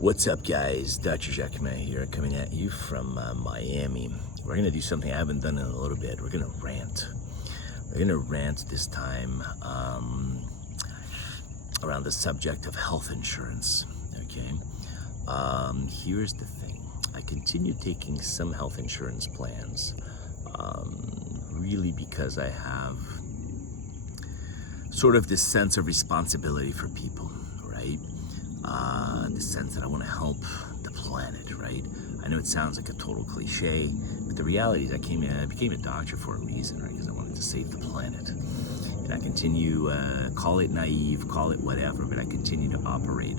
What's up, guys? Dr. Jacquemin here, coming at you from Miami. We're going to do something I haven't done in a little bit. We're going to rant. We're going to rant this time around the subject of health insurance, okay? Here's the thing. I continue taking some health insurance plans, really because I have sort of this sense of responsibility for people, right? The sense that I want to help the planet, right? I know it sounds like a total cliche, but the reality is I became a doctor for a reason, right? Because I wanted to save the planet. And I continue, call it naive, call it whatever, but I continue to operate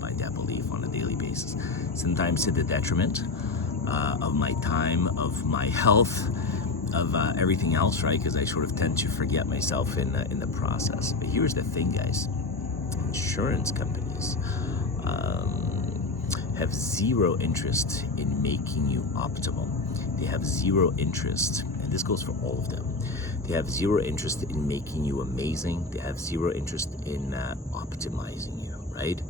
by that belief on a daily basis. Sometimes to the detriment of my time, of my health, of everything else, right? Because I sort of tend to forget myself in the process. But here's the thing, guys. Insurance companies have zero interest in making you optimal. They have zero interest, and this goes for all of them. They have zero interest in making you amazing. They have zero interest in optimizing you, right?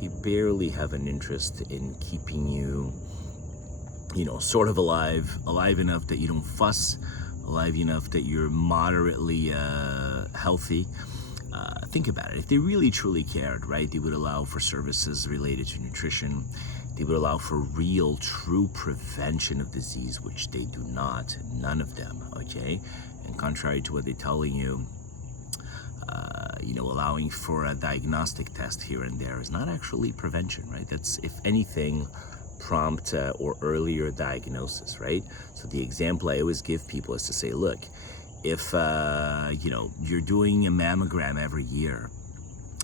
They barely have an interest in keeping you, sort of alive enough that you don't fuss, alive enough that you're moderately healthy. Think about it. If they really truly cared, right, they would allow for services related to nutrition. They would allow for real, true prevention of disease, which they do not. None of them, okay? And contrary to what they're telling you, allowing for a diagnostic test here and there is not actually prevention, right? That's, if anything, prompt or earlier diagnosis, right? So the example I always give people is to say, look, if you're doing a mammogram every year,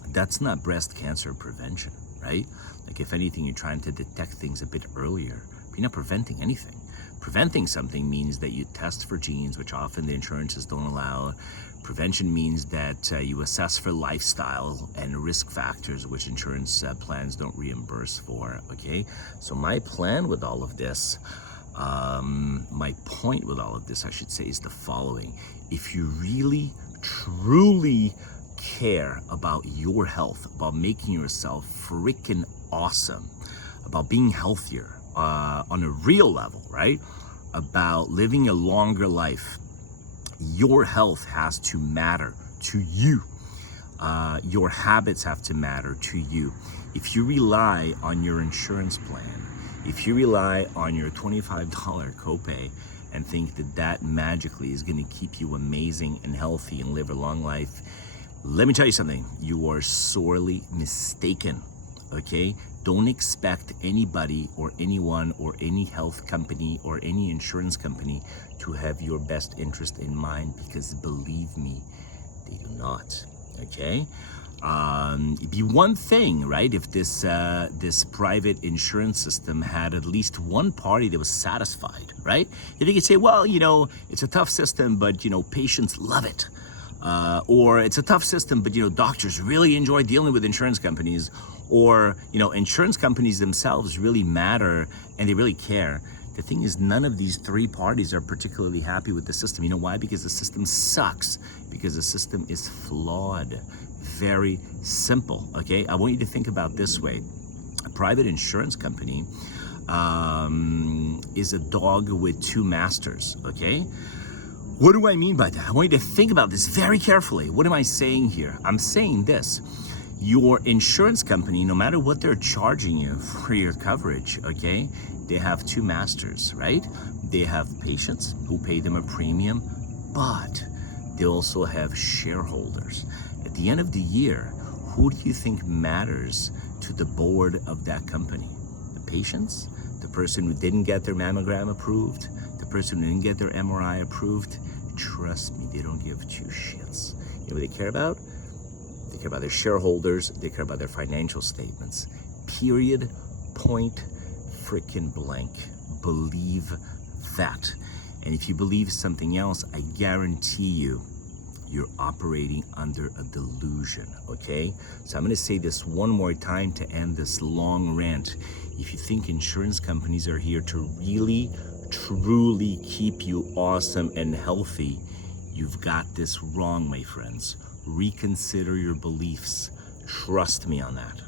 that's not breast cancer prevention, right? Like, if anything, you're trying to detect things a bit earlier, but you're not preventing anything. Preventing something means that you test for genes, which often the insurances don't allow. Prevention means that you assess for lifestyle and risk factors, which insurance plans don't reimburse for, okay? So my plan with all of this, my point with all of this, I should say, is the following. If you really, truly care about your health, about making yourself freaking awesome, about being healthier on a real level, right? About living a longer life, your health has to matter to you. Your habits have to matter to you. If you rely on your insurance plan, if you rely on your $25 copay and think that that magically is going to keep you amazing and healthy and live a long life, let me tell you something. You are sorely mistaken, okay? Don't expect anybody or anyone or any health company or any insurance company to have your best interest in mind, because believe me, they do not, okay? It'd be one thing, right, if this private insurance system had at least one party that was satisfied, right? If you could say, well, it's a tough system, but, patients love it. Or it's a tough system, but, doctors really enjoy dealing with insurance companies. Or, insurance companies themselves really matter and they really care. The thing is, none of these three parties are particularly happy with the system. You know why? Because the system sucks. Because the system is flawed. Very simple, okay? I want you to think about this way. A private insurance company is a dog with two masters, okay? What do I mean by that? I want you to think about this very carefully. What am I saying here? I'm saying this. Your insurance company, no matter what they're charging you for your coverage, okay, they have two masters, right? They have patients who pay them a premium, but they also have shareholders. At the end of the year, who do you think matters to the board of that company? The patients? The person who didn't get their mammogram approved? The person who didn't get their MRI approved? Trust me, they don't give two shits. You know what they care about? They care about their shareholders. They care about their financial statements. Period. Point. Freaking blank. Believe that. And if you believe something else, I guarantee you're operating under a delusion, okay? So I'm gonna say this one more time to end this long rant. If you think insurance companies are here to really, truly keep you awesome and healthy, you've got this wrong, my friends. Reconsider your beliefs. Trust me on that.